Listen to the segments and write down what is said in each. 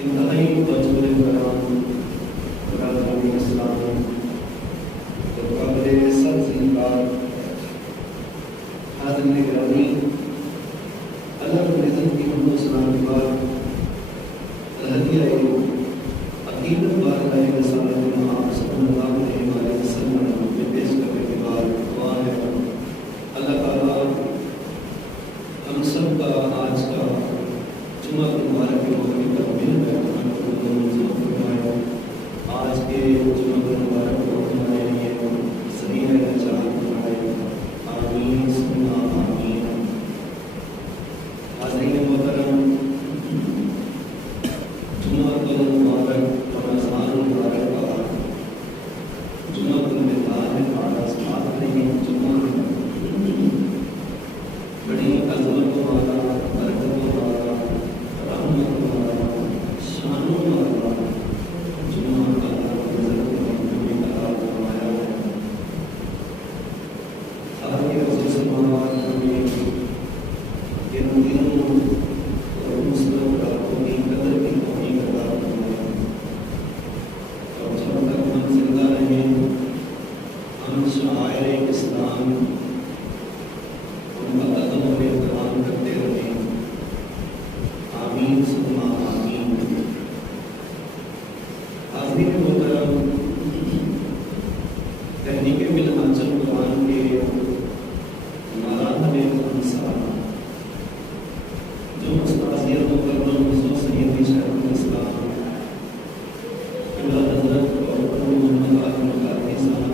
انتہائی بچوں کرام برادران اسلام تو قابل سر زنکار حاضرین گرامی، اللہ رب العزت کی حمد و ثنا کے بعد ہدیہ عقیدت واردہ رسالت آپ صلی اللہ علیہ وسلم میں پیش کرنے کے بعد دعا ہے اللہ تعالیٰ ہم سب کا آج کا جمعہ مبارک کے موقع پر مل کر منظور فرمائے۔ آج کے جمعہ مبارک کو ہمارے لیے صحیح نجات فرمائے، آمین ثم آمین۔ حاضرین محترم، جمعہ مبارک رمضان مبارک کا جمعہ المثال آغاز آخری جمعہ بڑی عظمت والا، برکت والا، رحمت والا، شان والا جمعہ اللہ رب العزت نے عطا فرمایا ہے۔ آپ کے رسول صلی اللہ علیہ وسلم کے ان دنوں اور مسلم راتوں کی قدر کی توفیق عطا فرمایا، اور جب تک ہم زندہ رہیں ہم شعائر اسلام ان کا ادب اور احترام کرتے رہیں، آمین ثم آمین۔ حاضرین محترم، تحریک منہاج القرآن کے مراحل خمسہ جو استاذیت مکرم حضور سید شیخ الاسلام اللہ حضرت اور محمد عالم القادری صاحب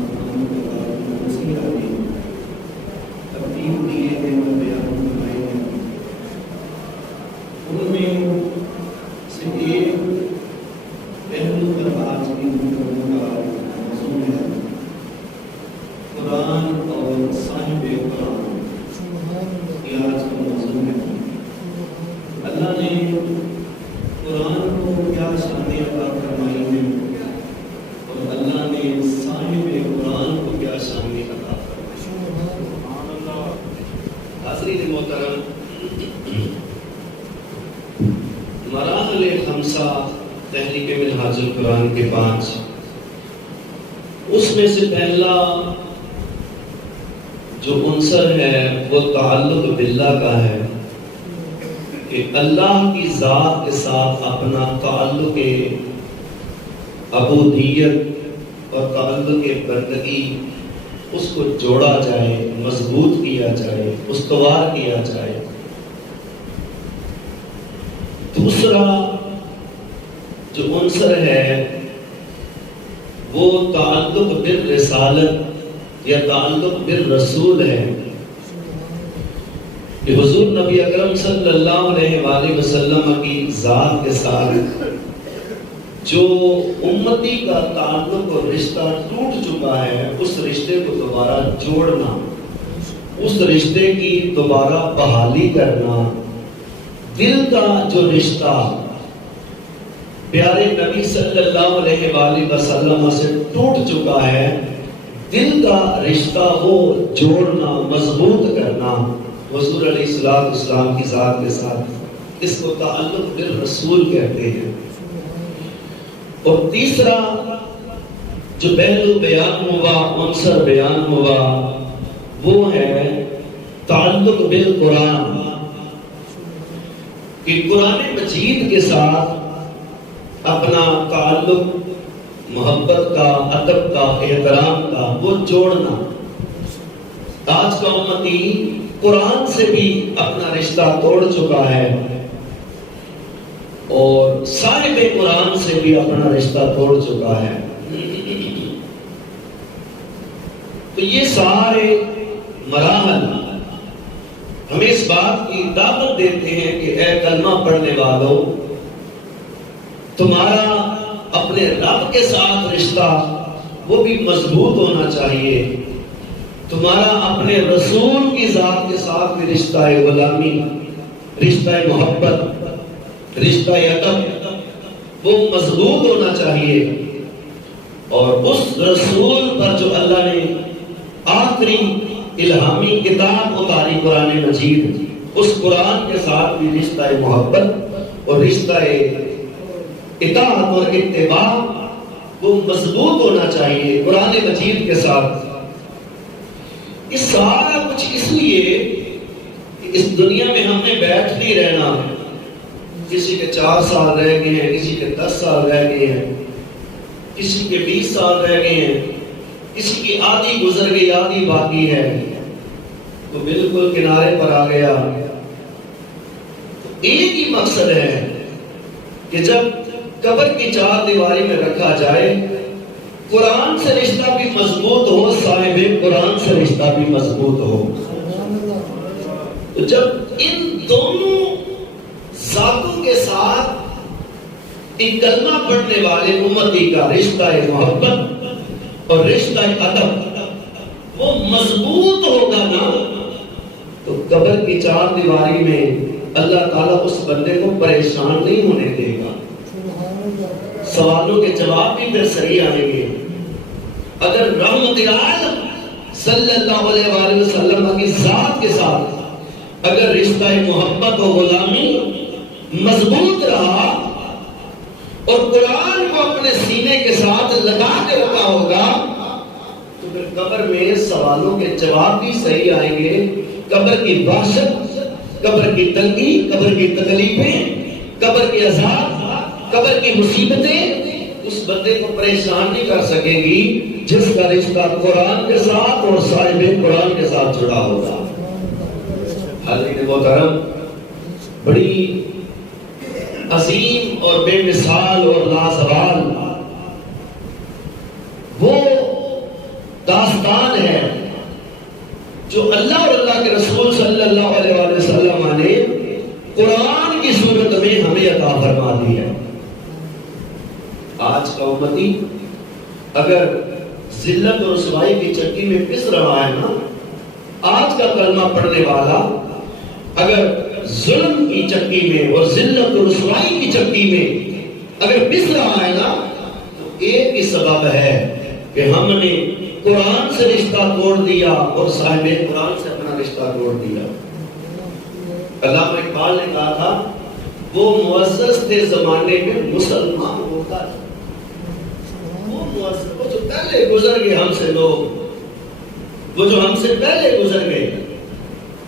ترتیب دیے ہیں اور بیان فرمائے ہیں، ان میں سے ایک پہلو پر آج کی گفتگو کا موضوع ہے قرآن اور صاحب قرآن۔ یہ آج کا موضوع ہے۔ اللہ نے قرآن کو کیا شان عطا فرمائی ہے اور اللہ نے صاحب قرآن کو کیا شان عطا فرمائی۔ حاضرین محترم، مراحل خمسہ تحریک منہاج القرآن کے 5، اس میں سے پہلا جو عنصر ہے وہ تعلق باللہ کا ہے کہ اللہ کی ذات کے ساتھ اپنا تعلق عبودیت اور تعلق بندگی اس کو جوڑا جائے، مضبوط کیا جائے، استوار کیا جائے۔ دوسرا جو عنصر ہے وہ تعلق بالرسالت یا تعلق بالرسول ہے کہ حضور نبی اکرم صلی اللہ علیہ وآلہ وسلم کی ذات کے ساتھ جو امتی کا تعلق اور رشتہ ٹوٹ چکا ہے، اس رشتے کو دوبارہ جوڑنا، اس رشتے کی دوبارہ بحالی کرنا، دل کا جو رشتہ پیارے نبی صلی اللہ علیہ وآلہ وسلم سے ٹوٹ چکا ہے، دل کا رشتہ وہ جوڑنا، مضبوط کرنا حضور علیہ السلام کی ذات کے ساتھ، اس کو تعلق بالرسول کہتے ہیں۔ اور تیسرا جو پہلو بیان ہوا، عنصر بیان ہوا، وہ ہے تعلق بالقرآن کہ قرآن مجید کے ساتھ اپنا تعلق محبت کا، ادب کا، احترام کا وہ جوڑنا۔ آج کا امتی قرآن سے بھی اپنا رشتہ توڑ چکا ہے اور صاحب قرآن سے بھی اپنا رشتہ توڑ چکا ہے۔ تو یہ سارے مراحل ہمیں اس بات کی دعوت دیتے ہیں کہ اے کلمہ پڑھنے والوں، تمہارا اپنے رب کے ساتھ رشتہ وہ بھی مضبوط ہونا چاہیے، تمہارا اپنے رسول کی ذات کے ساتھ بھی رشتہ غلامی، رشتہ محبت، رشتہ ادب وہ مضبوط ہونا چاہیے۔ اور اس رسول پر جو اللہ نے آخری الہامی کتاب اتاری قرآن مجید، اس قرآن کے ساتھ بھی رشتہ محبت اور رشتہ اطاعت اور اتباع وہ مضبوط ہونا چاہیے قرآن مجید کے ساتھ. یہ سارا کچھ اس لیے کہ اس دنیا میں ہم نے بیٹھ نہیں رہنا. کسی کے 4 سال رہ گئے ہیں, کسی کے 10 سال رہ گئے ہیں, کسی کے 20 سال رہ گئے ہیں, کسی کی آدھی گزر گئی آدھی باقی ہے, تو بالکل کنارے پر آ گیا. ایک ہی مقصد ہے کہ جب قبر کی 4 دیواری میں رکھا جائے, قرآن سے رشتہ بھی مضبوط ہو, صاحب قرآن سے رشتہ بھی مضبوط ہو. تو جب ان دونوں ذاتوں کے ساتھ ایک کلمہ پڑھنے والے امتی کا رشتہ محبت اور رشتہ ادب وہ مضبوط ہوگا نا, تو قبر کی 4 دیواری میں اللہ تعالیٰ اس بندے کو پریشان نہیں ہونے دے گا. سوالوں کے جواب بھی پھر صحیح آئیں گے. اگر رحمت عالم صلی اللہ علیہ وآلہ وسلم کی ذات کے ساتھ اگر رشتہ محبت و غلامی مضبوط رہا اور قرآن کو اپنے سینے کے ساتھ لگا کے رکھا ہوگا, تو پھر قبر میں سوالوں کے جواب بھی صحیح آئیں گے. قبر کی وحشت, قبر کی تنگی, قبر کی تکلیفیں, قبر کے عذاب, قبر کی مصیبتیں اس بندے کو پریشان نہیں کر سکے گی جس کا رشتہ قرآن کے ساتھ اور صاحب قرآن کے ساتھ جڑا ہوگا. حضرت محترم, بڑی عظیم اور بے مثال اور لازوال وہ داستان ہے جو اللہ اور اللہ کے رسول صلی اللہ علیہ وآلہ وسلم نے قرآن کی صورت میں ہمیں عطا فرما دی ہے. آج کا امتی اگر ذلت اور رسوائی کی چکی میں پس رہا ہے نا, آج کا کلمہ پڑھنے والا اگر ظلم کی چکی میں اور ذلت اور رسوائی کی چکی میں اگر پس رہا ہے نا, تو ایک ہی سبب ہے کہ ہم نے قرآن سے رشتہ توڑ دیا اور صاحب قرآن سے اپنا رشتہ توڑ دیا. علامہ اقبال نے کہا تھا وہ معزز تھے زمانے میں مسلمان ہوتا تھا. وہ جو پہلے گزر گئے ہم سے لوگ, وہ جو ہم سے پہلے گزر گئے,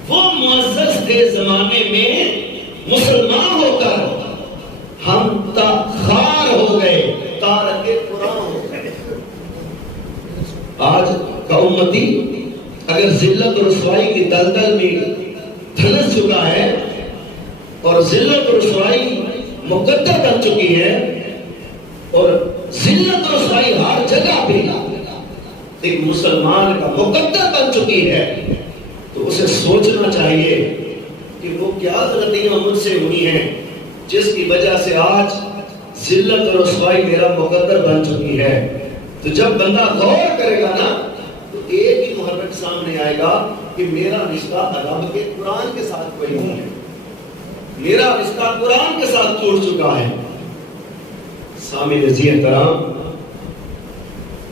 وہ معزز تھے زمانے میں مسلمان ہو کر ہم خار ہو گئے, تارک قرآن ہو گئے. آج کا امتی اگر ذلت اور رسوائی کی دلدل میں دھنس چکا ہے اور ذلت اور رسوائی مقدر بن چکی ہے اور ذلت اور رسوائی ہر جگہ پہ ایک مسلمان کا مقدر بن چکی ہے, تو اسے سوچنا چاہیے کہ وہ کیا غلطیاں مجھ سے ہوئی ہیں جس کی وجہ سے آج ذلت اور رسوائی میرا مقدر بن چکی ہے. تو جب بندہ غور کرے گا نا, تو ایک ہی محرک سامنے آئے گا کہ میرا رشتہ رب کے قرآن کے ساتھ کوئی نہیں ہے, میرا رشتہ قرآن کے ساتھ ٹوٹ چکا ہے. سامعین عزیز کرام,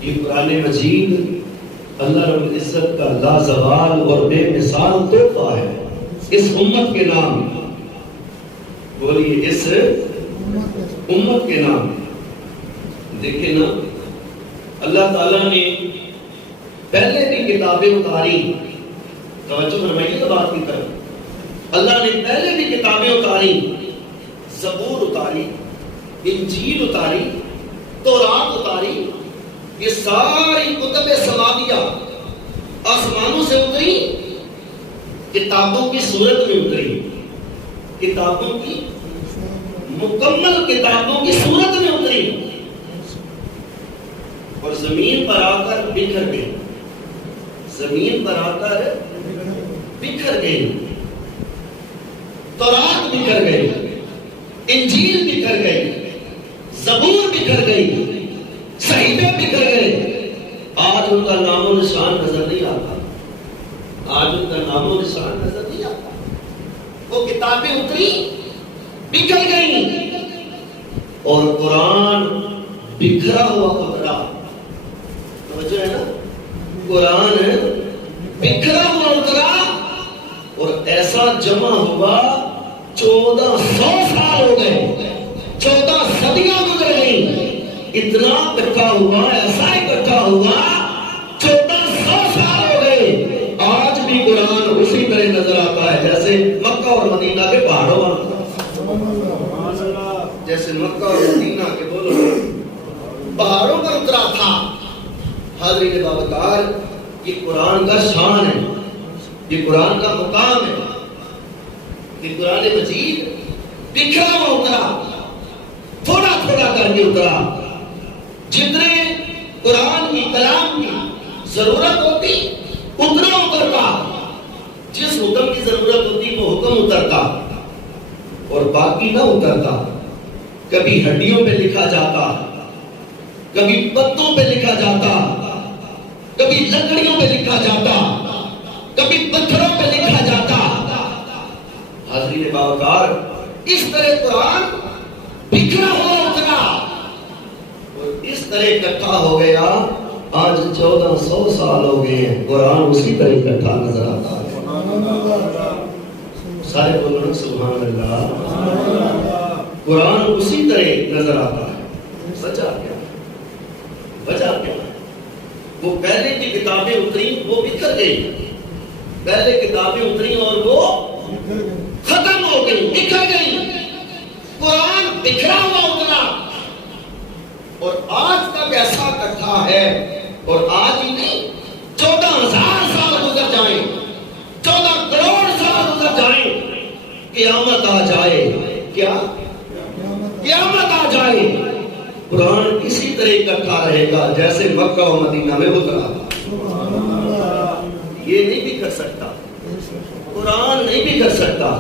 یہ قرآن مجید اللہ رب العزت کا لازوال اور بے مثال تحفہ ہے اس امت کے نام. بولیے اس امت کے نام. دیکھیں نا, اللہ تعالیٰ نے پہلے بھی کتابیں اتاری, توجہ فرمائیے تو بات کی طرف. اللہ نے پہلے بھی کتابیں اتاری, زبور اتاری, انجیل اتاری, تورات اتاری. یہ ساری کتب سماویہ آسمانوں سے اتری, کتابوں کی صورت میں اتری, کتابوں کی مکمل کتابوں کی صورت میں اتری اور زمین پر آ کر بکھر گئی. زمین پر آ کر بکھر گئی. تورات بکھر گئی, انجیل بکھر گئی, زبور بکھر گئی, صحیفے بکھر گئے. آج ان کا نام و نشان نظر نہیں آتا. آج ان کا نام و نشان نظر نہیں آتا. وہ کتابیں اتری, بکھر گئی, اور قرآن بکھرا ہوا اترا. توجہ ہے نا, قرآن بکھرا ہوا اترا اور ایسا جمع ہوا. 1400 سال ہو گئے, 14 صدیاں اتنا اکٹھا ہوا، ایسا اکٹھا ہوا، 1400 سال ہو گئے، آج بھی قرآن اسی طرح نظر آتا ہے جیسے مکہ اور مدینہ کے پہاڑوں پر، جیسے مکہ اور مدینہ کے بولو پہاڑوں پر اترا تھا۔ حاضرین باوقار، یہ قرآن کا شان ہے، یہ قرآن کا مقام ہے کہ قرآن مجید بکھرا ہوا اترا، تھوڑا تھوڑا کر کے اترا، جتنے قرآن کی کلام کی ضرورت ہوتی اتنا اترتا، جس حکم کی ضرورت ہوتی وہ حکم اترتا اور باقی نہ اترتا۔ کبھی ہڈیوں پہ لکھا جاتا، کبھی پتوں پہ لکھا جاتا، کبھی لکڑیوں پہ لکھا جاتا، کبھی پتھروں پہ لکھا جاتا۔ حاضرین باوقار، اس طرح قرآن بکھرا ہوا اترا اور اس طرح اکٹھا ہو گیا۔ آج 1400 سال ہو گئے ہیں، قرآن اسی طرح اکٹھا نظر آتا ہے۔ سارے بولو سبحان اللہ۔ قرآن اسی طرح نظر آتا ہے۔ وجہ کیا؟ وجہ کیا؟ وہ پہلے کی کتابیں اتری وہ بکھر گئی، پہلے کتابیں اتری اور وہ ختم ہو گئی، بکھر گئی۔ قرآن بکھرا ہوا اترا اور آج تک ایسا اکٹھا ہے، اور آج ہی نہیں 14,000 سال گزر جائیں، 14 کروڑ سال گزر جائیں، قیامت آ جائے، کیا قیامت آ جائے، قرآن اسی طرح اکٹھا رہے گا جیسے مکہ و مدینہ میں اترا۔ یہ نہیں بکھر سکتا، قرآن نہیں بکھر سکتا۔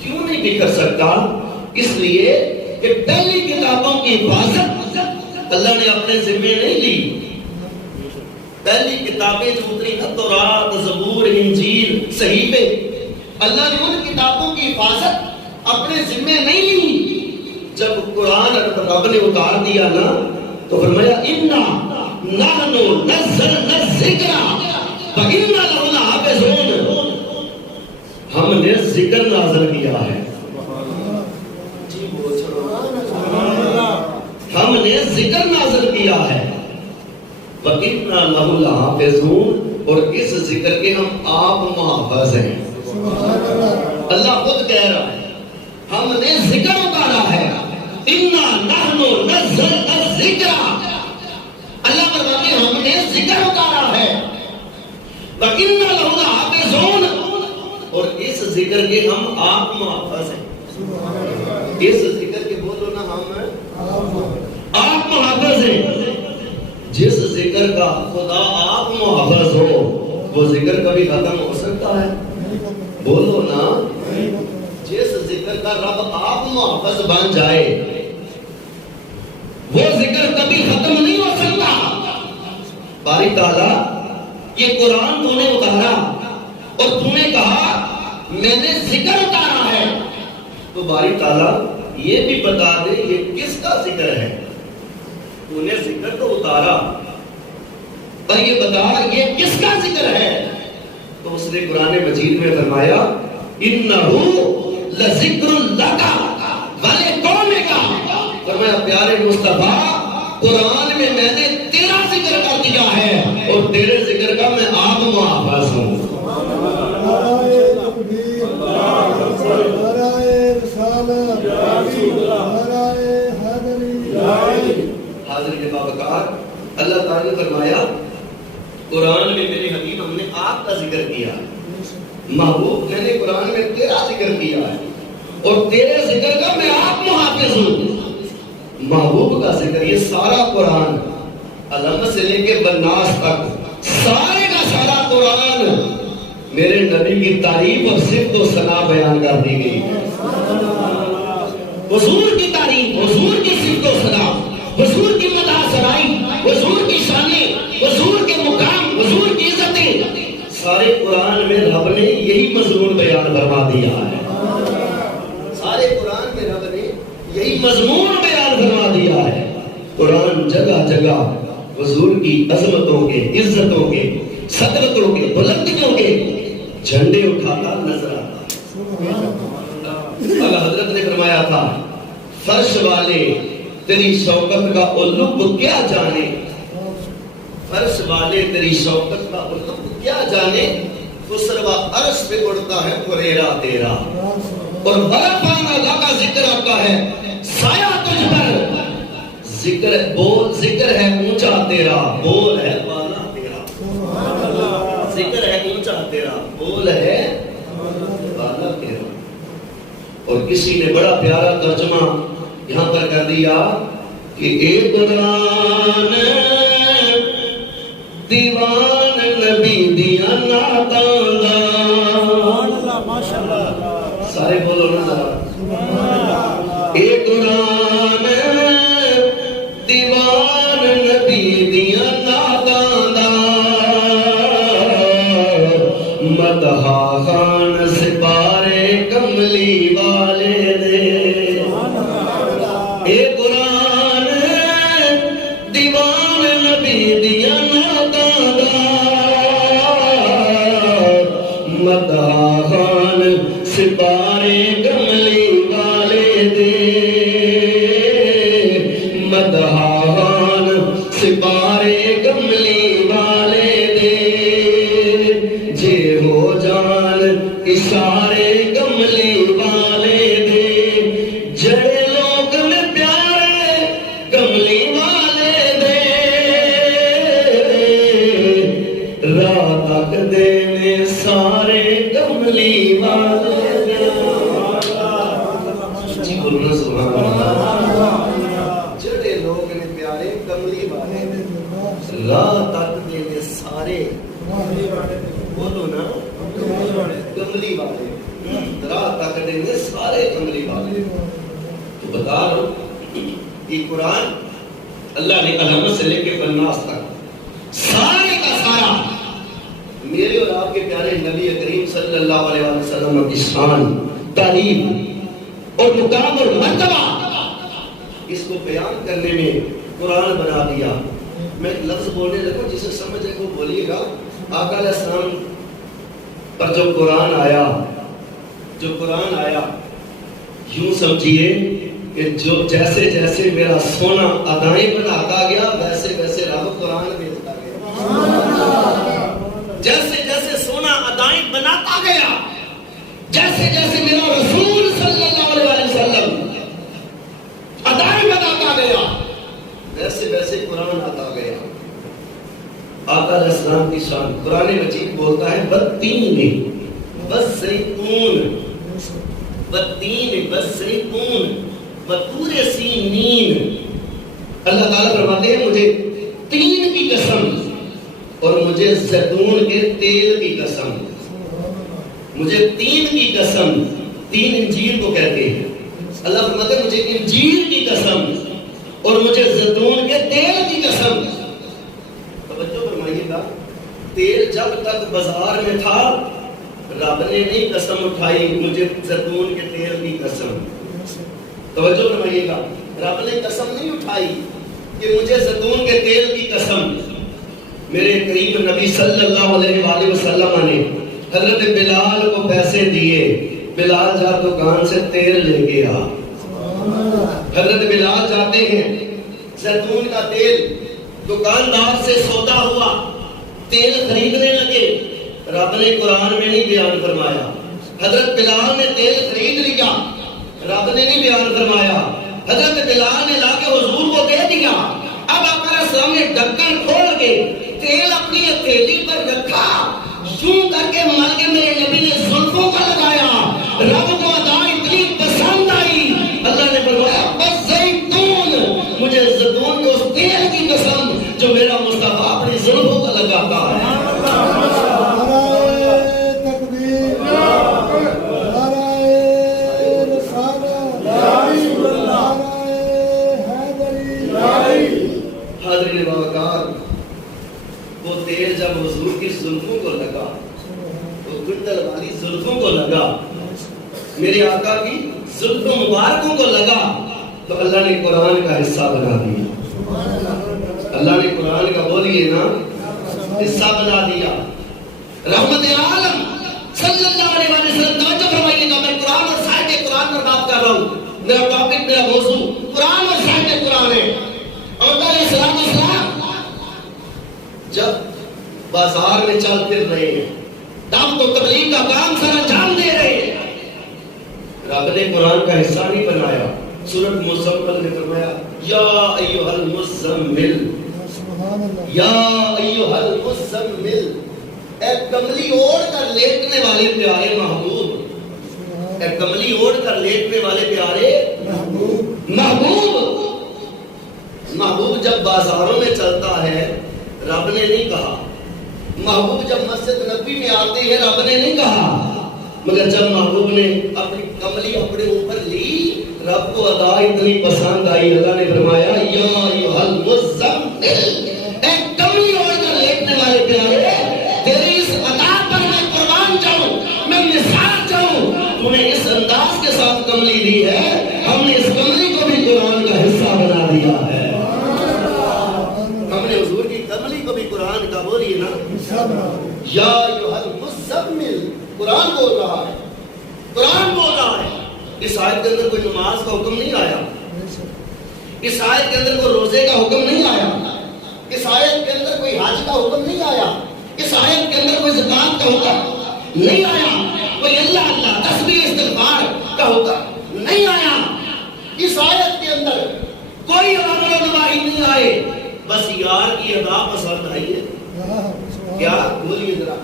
کیوں نہیں بکھر سکتا؟ اس لیے کہ پہلی کتابوں کی حفاظت اللہ نے اپنے ذمے نہیں لی۔ پہلی کتابیں جو اتری نا، تورات، زبور، انجیل، صحیفے، اللہ نے ان کتابوں کی حفاظت اپنے ذمے نہیں لی۔ جب قرآن رب نے اتار دیا نا تو فرمایا اِنَّا نَحْنُ نَزَّلْنَا الذِّكْرَ وَإِنَّا لَهُ لَحَافِظُونَ۔ ہم نے ذکر نازل کیا ہے، ہم نے ذکر نازل کیا ہے، وَإِنَّا لَهُ لَحَافِظُونَ، اور اس ذکر کے ہم آپ محافظ ہیں۔ اللہ خود کہہ رہا ہے ہم نے ذکر اتارا ہے، اِنَّا نَحْنُ نَزَّلْنَا الذِّكْرَ، اللہ فرماتے ہیں ہم نے ذکر اتارا ہے، وَإِنَّا لَهُ لَحَافِظُونَ، اور اس ذکر کے ہم آپ محافظ ہیں۔ اس ذکر کے بولو نا ہم آپ محافظ ہیں۔ جس ذکر کا خدا آپ محافظ ہو وہ ذکر کبھی ختم ہو سکتا ہے؟ بولو نا۔ جس ذکر کا رب آپ محافظ بن جائے وہ ذکر کبھی ختم نہیں ہو سکتا۔ باری تعالیٰ یہ قرآن تو نے اتارا اور تو نے کہا میں نے ذکر اتارا ہے، تو باری تعالیٰ یہ بھی بتا دے یہ کس کا ذکر ہے؟ تو نے ذکر تو اتارا پر یہ بتا یہ کس کا ذکر ہے؟ تو اس نے قرآن مجید میں فرمایا اِنَّهُ لَذِكْرٌ لَكَ وَلِقَوْمِكَ، فرمایا پیارے مصطفیٰ قرآن میں میں نے تیرا ذکر کر دیا ہے اور تیرے ذکر کا میں آپ محافظ ہوں۔ حاضرین باوقار، اللہ تعالیٰ نے فرمایا قرآن میں میرے حبیب ہم نے آپ کا ذکر کیا ہے، محبوب میں نے قرآن میں تیرا ذکر کیا ہے اور تیرے ذکر کا میں آپ محافظ ہوں۔ محبوب کا ذکر، یہ سارا قرآن علم سے لے کے بناس تک سارے کا سارا قرآن میرے نبی کی تعریف اور صفت و ثنا بیان کر دی گئی ہے۔ حضور کی تعریف، حضور کی صفت و ثنا، حضور کی مدح سرائی، حضور کی شانیں، حضور کے مقام، حضور کی عزتیں، سارے قرآن میں رب نے یہی مضمون بیان فرما دیا ہے۔ سارے قرآن میں رب نے یہی مضمون بیان فرما دیا ہے۔ قرآن جگہ جگہ حضور کی عظمتوں کے، عزتوں کے، صدرتوں کے، بلندیوں کے جھنڈے اٹھاتا نظر آتا۔ اللہ حضرت نے فرمایا تھا فرش والے تیری شوکت کا علب کیا جانے، فرش والے تیری شوکت کا علب کیا جانے، خسروا عرش پہ اڑتا ہے قریرا تیرا، اور برفانہ لگا ذکر آتا ہے سایہ تجھ پر، ذکر بول ذکر ہے اونچا تیرا، بول ہے بالا تیرا، ذکر ہے اونچا تیرا، بول ہے بالا تیرا۔ اور کسی نے بڑا پیارا ترجمہ یہاں پر کر دیا کہ اے قرآن دیوان نبی دیا ناتاں دا، سارے بولو نا ذرا، اے قرآن دیوان نبی دیا ناتاں دا، مدحا خان سپارے کملی والے دے، اے قرآن دیوان نبی دیا ناتاں دا، مدحا خان سپارے کملی والے دے، مدحا خان سپارے کملی والے دے، جے ہو جان اشارے کملی والے دے، جڑے لوگ میں پیارے کملی والے دے، راہ تک دینے سارے کملی والے دے، جی بولنا سبحان اللہ، جڑے لوگ میں پیارے کملی والے دے، راہ تک دینے سارے بولو نا کملی والے، راہ تک دینے سارے کملی والے۔ تو بتا رہا ہوں یہ قرآن اللہ نے علم سے لے کے بناس تک سارے کا سارا میرے اور آپ کے پیارے نبی کریم صلی اللہ علیہ وسلم کی شان، تعریف اور مقام اور مرتبہ، اس کو بیان کرنے میں قرآن بنا دیا۔ میں ایک لفظ بولنے لگا، جسے سمجھے کو بولیے گا۔ آقا علیہ السلام پر جو قرآن آیا یوں سمجھیے کہ جو جیسے جیسے میرا سونا ادائیں بناتا گیا ویسے ویسے رب قرآن بھیجتا گیا، جیسے جیسے سونا ادائیں بناتا گیا، جیسے جیسے میرا رسول صلی اللہ علیہ وسلم ادائیں بناتا گیا ویسے ویسے قرآن آتا گیا۔ آقا علیہ السلام کی شان قرآن مجید بولتا ہے بتین بسیتون، بتین بسیتون بطور سینین، اللہ تعالیٰ فرماتے ہیں مجھے تین کی قسم اور مجھے زیتون کے تیل کی قسم، مجھے تین کی قسم، تین انجیل کو کہتے ہیں، اللہ فرماتے ہیں مجھے انجیل کی قسم اور مجھے زیتون کے تیل کی قسم۔ توجہ فرمائیے گا، تیل جب تک بازار میں تھا رب نے نہیں قسم اٹھائی مجھے زیتون کے تیل کی قسم، توجہ فرمائیے گا، رب نے قسم نہیں اٹھائی کہ مجھے زیتون کے تیل کی قسم۔ میرے قریب نبی صلی اللہ علیہ وآلہ وسلم نے حضرت بلال کو پیسے دیے، بلال جا دکان سے تیل لے کے آ۔ حضرت بلال جاتے ہیں، زیتون کا تیل دکاندار سے سودا ہوا، تیل خریدنے لگے، رب نے قرآن میں نہیں بیان فرمایا۔ حضرت بلال نے تیل خرید لیا، رب نے نہیں بیان فرمایا۔ حضرت بلال نے لا کے حضور کو دے دیا۔ اب آقا علیہ السلام نے ڈھکن کھول کے تیل اپنی ہتھیلی پر رکھا، یوں کر کے مال کے میرے نبی نے زلفوں کا لگایا، رب کو ادا اتنی پسند آئی، اللہ نے فرمایا بس زیتون، مجھے زیتون کے اس تیل کی قسم جو میرا مصطفیٰ اپنی زلفوں کا لگاتا ہے۔ حاضرین باوقار، وہ تیل جب حضور کی زلفوں کو لگا، وہ کنڈل والی زلفوں کو لگا، میرے آقا کی زلفوں مبارکوں کو لگا، تو اللہ نے قرآن کا حصہ بنا دیا۔ اللہ نے قرآن کا بولیے نا حصہ بنا دیا۔ رحمت عالم صلی اللہ علیہ وسلم، توجہ فرمائیے گا، میں قرآن اور سائے قرآن پر بات کر رہا ہوں، میرا ٹاپک، میرا موضوع قرآن اور سائے قرآن علیہ السلام جب بازار میں چل پھر رہے ہیں، دعوت و تبلیغ کا کام سر انجام دے رہے ہیں، رب نے قرآن کا حصہ نہیں بنایا. سورۃ مزمل نے فرمایا یا ایھا المزمل، یا ایھا المزمل، اے کملی اوڑھ کر لیٹنے والے پیارے محبوب، اے کملی اوڑھ کر لیٹنے والے پیارے محبوب. محبوب جب بازاروں میں چلتا ہے رب نے نہیں کہا، محبوب جب مسجد نبی میں آتے ہیں رب نے نہیں کہا، مگر جب محبوب نے اپنی کملی اپنے اوپر لی رب کو ادا اتنی پسند آئی، اللہ نے فرمایا یا ایھا المزمل، اے کملی اوڑھ کر لیٹنے والے پیارے، تیری اس ادا پر میں قربان جاؤں، میں مثال جاؤں. تو نے اس انداز کے ساتھ کملی دی ہے، ہم نے اس کملی کو بھی قرآن کا حصہ بنا دیا ہے. ہم نے حضور کی کملی کو بھی قرآن کا بولیے نا یا ایھا المزمل. قرآن بول رہا ہے، قرآن بول رہا ہے. اس آیت کے اندر کوئی نماز کا حکم نہیں آیا، اس آیت کے اندر کوئی روزے کا حکم نہیں آیا، اس آیت کے اندر کوئی حج کا حکم نہیں آیا، اس آیت کے اندر کوئی زکات کا حکم نہیں آیا، کوئی اللہ اللہ تسبیح استغفار کا حکم نہیں آیا. اس آیت کے اندر کوئی امر و نواہی نہیں آئے، بس یار کی ادا پسند آئی ہے. کیا بولیے ذرا،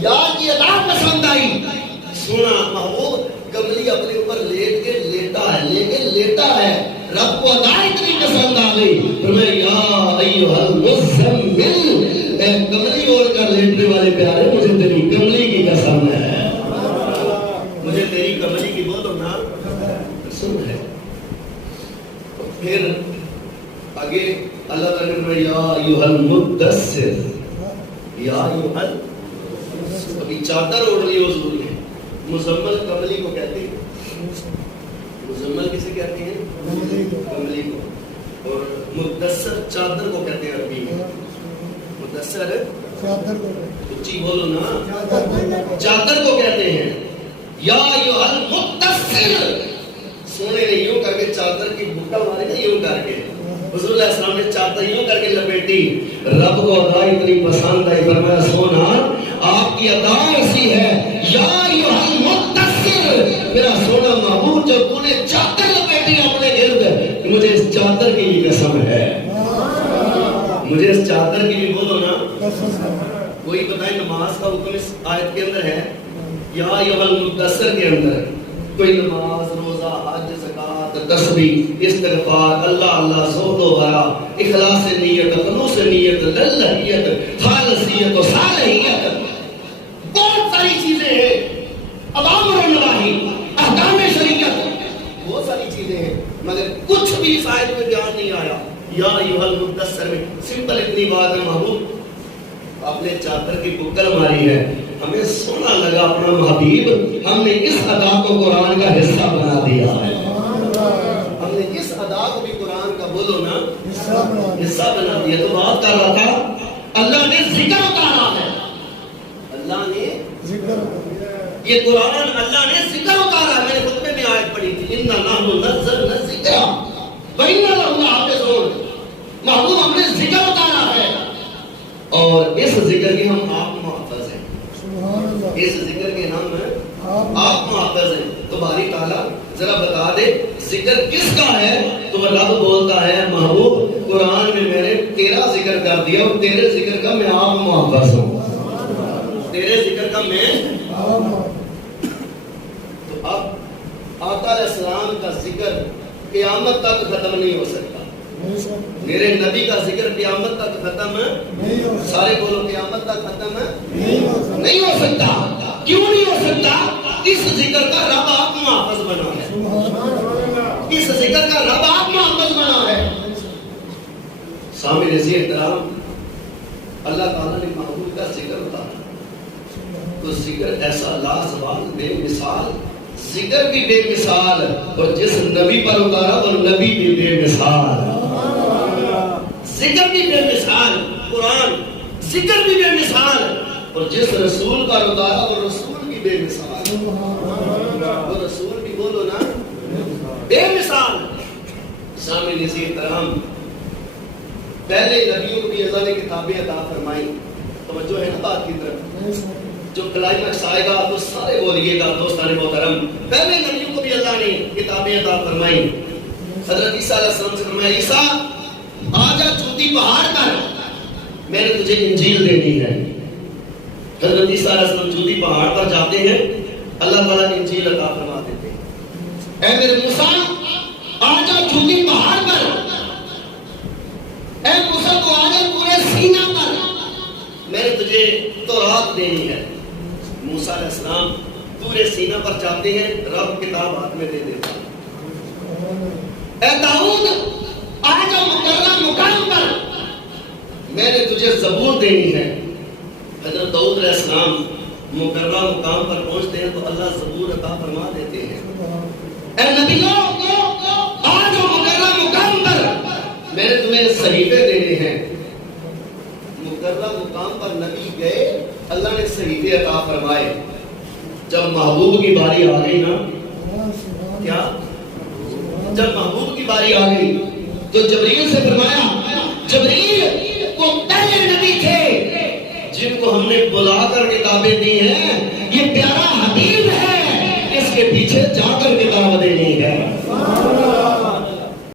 یار کی ادا پسند آئی. سونا محبوب کملی اپنے اوپر لیٹ کے لیٹا ہے، لیکن لیٹا ہے، رب کو ادا اتنی پسند آ گئی. فرمایا یا ایھا المزمل، اے کملی اوڑھ کر لیٹنے والے پیارے، مجھے تیری کملی کی قسم ہے، مجھے تیری کملی کی بولو نا قسم ہے. پھر آگے اللہ تعالیٰ نے فرمایا یا ایھا المدثر، یا ایھا، ابھی چادر اوڑھ لی حضور نے. مزمل کملی کو کہتے ہیں، مزمل کسے کہتے ہیں؟ کملی کو. اور مدثر چادر کو کہتے ہیں عربی میں. مدثر چادر کو، اونچی بولو نا، چادر کو کہتے ہیں. یا ایھا المدثر، سونے نے یوں کر کے چادر کی بکا ماری نا، یوں کر کے حضور علیہ السلام نے چادر یوں کر کے لپیٹی. رب کو ادا اتنی پسند آئی، فرمایا سونا آپ کی ادا ایسی ہے یا ایھا المدثر، میرا سونا محبوب جب تو نے چادر لپیٹی اپنے گرد، مجھے اس چادر کی بھی قسم ہے، مجھے اس چادر کی بھی بولو نا. کوئی بتائیں نماز کا حکم اس آیت کے اندر ہے یا ایھا المدثر کے اندر؟ کوئی نماز، روزہ، حج، زکات، تسبیح، استغفار، اللہ اللہ، زہد و ورع، اخلاص نیت، خلوص نیت، للہیت، خالصیت و صالحیت، بہت ساری چیزیں ہیں. اوامر و نواہی، احکام شریعت، بہت ساری چیزیں ہیں، مگر کچھ بھی اس آیت میں بیان نہیں آیا. یا ایھا المدثر میں سمپل اتنی بات ہے، محبوب آپ نے چادر کی بکل ماری ہے، ہمیں سونا لگا اپنا حبیب، ہم نے اس ادا کو قرآن کا حصہ بنا دیا ہے. ہم نے اس ادا کو بھی قرآن کا بولو نا حصہ بنا دیا. تو بات کر رہا تھا اللہ نے ذکر اتارا ہے، اللہ نے یہ قرآن اللہ نے ذکر اتارا ہے. میں نے خطبے میں آیت پڑھی تھی اِنَّا نَحْنُ نَزَّلْنَا الذِّکْرَ وَإِنَّا لَهُ لَحَافِظُونَ. محبوب ہم نے ذکر اتارا ہے اور اس ذکر کے ہم آپ محفظ ہیں، اس ذکر کے نام ہے آپ محفظ ہیں. تو باری تعالیٰ ذرا بتا دے ذکر کس کا ہے؟ تو وہ رب بولتا ہے محبوب قرآن میں میں نے تیرا ذکر کر دیا اور تیرے ذکر کا میں آپ محفظ ہوں، تیرے ذکر کا میں. تو اب آقا علیہ السلام کا ذکر قیامت تک ختم نہیں ہو سکتا. میرے نبی کا ذکر قیامت تک ختم سارے بولو قیامت تک ختم نہیں ہو سکتا. کیوں نہیں ہو سکتا؟ اس ذکر کا رب آپ محافظ بنا ہے، اس ذکر کا رب آپ محافظ بنا ہے. سامنے سے احترام اللہ تعالیٰ نے محبوب کا ذکر اتارا، تو ذکر ایسا لازوال بے مثال، ذکر بھی بے مثال، اور جس نبی پر اتارا وہ نبی بھی بے مثال، ذکر بھی بے مثال، قرآن ذکر بھی بے مثال، اور جس رسول پر اتارا وہ رسول بھی بے مثال، وہ رسول بھی بولو نا بے مثال. سامنے سے احترام پہلے نبیوں کو بھی اللہ نے کتابیں عطا فرمائی. توجہ ہے نا بات کی طرف؟ جو کلائمیکس آئے گا تو سارے بولیے گا دوستان محترم. پہلے نبیوں کو بھی اللہ نے کتابیں عطا فرمائی. حضرت عیسیٰ علیہ السلام سے فرمایا عیسیٰ آجا چوٹی پہاڑ پر, میں نے تجھے انجیل دینی ہے. حضرت عیسیٰ علیہ السلام چوٹی پہاڑ پر جاتے ہیں, اللہ تعالیٰ نے انجیل عطا فرما دیتے ہیں. اے میرے موسیٰ آجا چوٹی پہاڑ پر, اے موسیٰ تو آجا پورے سینہ پر, میں نے تجھے تورات دینی ہے. موسیٰ علیہ السلام پورے سینہ پر جاتے ہیں, رب کتاب ہاتھ میں دے دیتا. اے داؤد آجا مقررہ مقام پر, میں نے تجھے زبور دینی ہے. حضرت داؤد علیہ السلام مقررہ مقام پر پہنچتے ہیں تو اللہ زبور عطا فرما دیتے ہیں. اے نبیوں آجا مقررہ مقام پر, میں نے تمہیں صحیفے دینے ہیں. مقررہ مقام پر نبی گئے, اللہ نے صحیفے عطا فرمائے. جب محبوب کی باری آ گئی نا, کیا جب محبوب کی باری آ گئی تو جبریل سے فرمایا جبریل وہ پہلے نبی تھے جن کو ہم نے بلا کر کتابیں دی ہیں, یہ پیارا حبیب ہے, اس کے پیچھے جا کر کتاب